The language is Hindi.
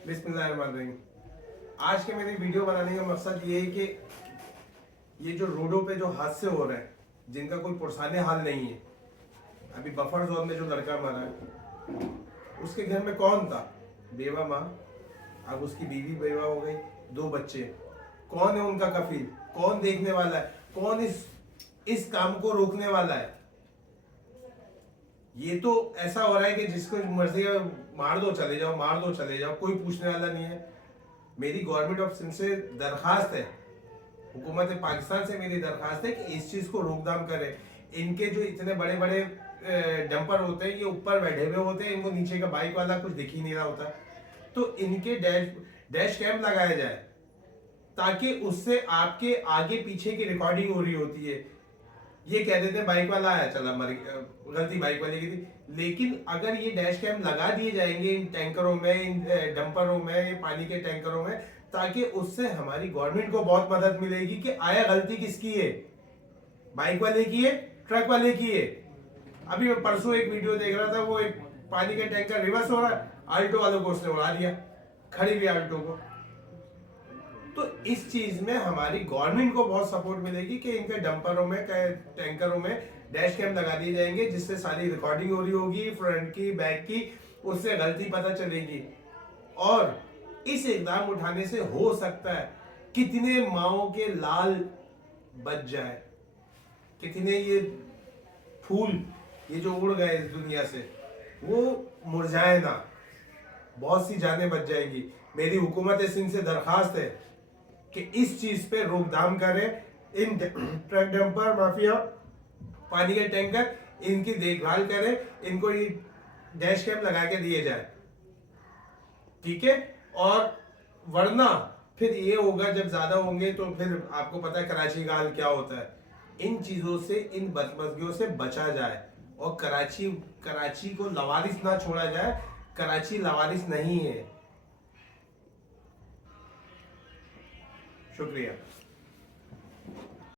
बिस्मिल्लाहिर्रहमानिर्रहीम। आज के मेरी वीडियो बनाने का मकसद ये है कि ये जो रोडों पे जो हादसे हो रहे हैं, जिनका कोई पुरसाने हाल नहीं है। अभी बफर जोन में जो लड़का मरा है, उसके घर में कौन था? बेवा माँ। अब उसकी बीवी बेवा हो गई, 2 बच्चे। कौन है उनका कफील? कौन देखने वाला है? कौन इस काम को रोकने वाला है? ये तो ऐसा हो रहा है कि जिसको मर्जी है मार दो चले जाओ, मार दो चले जाओ, कोई पूछने वाला नहीं है। मेरी गवर्नमेंट ऑफ सिंध से दरखास्त है, हुकूमत पाकिस्तान से मेरी दरखास्त है कि इस चीज को रोकथाम करे। इनके जो इतने बड़े बड़े डंपर होते हैं, ये ऊपर बैठे हुए होते हैं, इनको नीचे का बाइक वाला कुछ दिख ही नहीं रहा होता। तो इनके डैश कैम लगाया जाए, ताकि उससे आपके आगे पीछे की रिकॉर्डिंग हो रही होती है। ये कह देते हैं बाइक वाला आया, चला मर, गलती बाइक वाले की थी। लेकिन अगर ये डैश कैम लगा दिए जाएंगे इन टैंकरों में, इन डंपरों में, पानी के टैंकरों में, ताकि उससे हमारी गवर्नमेंट को बहुत मदद मिलेगी कि आया गलती किसकी है, बाइक वाले की है, ट्रक वाले की है। अभी मैं परसों एक वीडियो देख रहा था, वो एक पानी का टैंकर रिवर्स हो रहा है, आल्टो वालों को उसने उड़ा दिया, खड़ी हुई आल्टो को। तो इस चीज में हमारी गवर्नमेंट को बहुत सपोर्ट मिलेगी कि इनके डंपरों में, टैंकरों में डैश कैम लगा दिए जाएंगे, जिससे सारी रिकॉर्डिंग हो रही होगी, फ्रंट की, बैक की, उससे गलती पता चलेगी। और इस इकदाम उठाने से हो सकता है कितने माओं के लाल बच जाए, कितने ये फूल ये जो उड़ गए इस दुनिया से वो मुरझाए ना, बहुत सी जानें बच जाएंगी। मेरी हुकूमत सिंध से दरखास्त है कि इस चीज पे रोकथाम करें। इन ट्रक डंपर माफिया, पानी के टैंकर, इनकी देखभाल करें, इनको ये डैश कैम लगा के दिए जाए, ठीक है। और वरना फिर ये होगा, जब ज्यादा होंगे तो फिर आपको पता है कराची का हाल क्या होता है। इन चीजों से, इन बदमजगियों से बचा जाए और कराची को लवारिस ना छोड़ा जाए। कराची लवारिस नहीं है। शुक्रिया।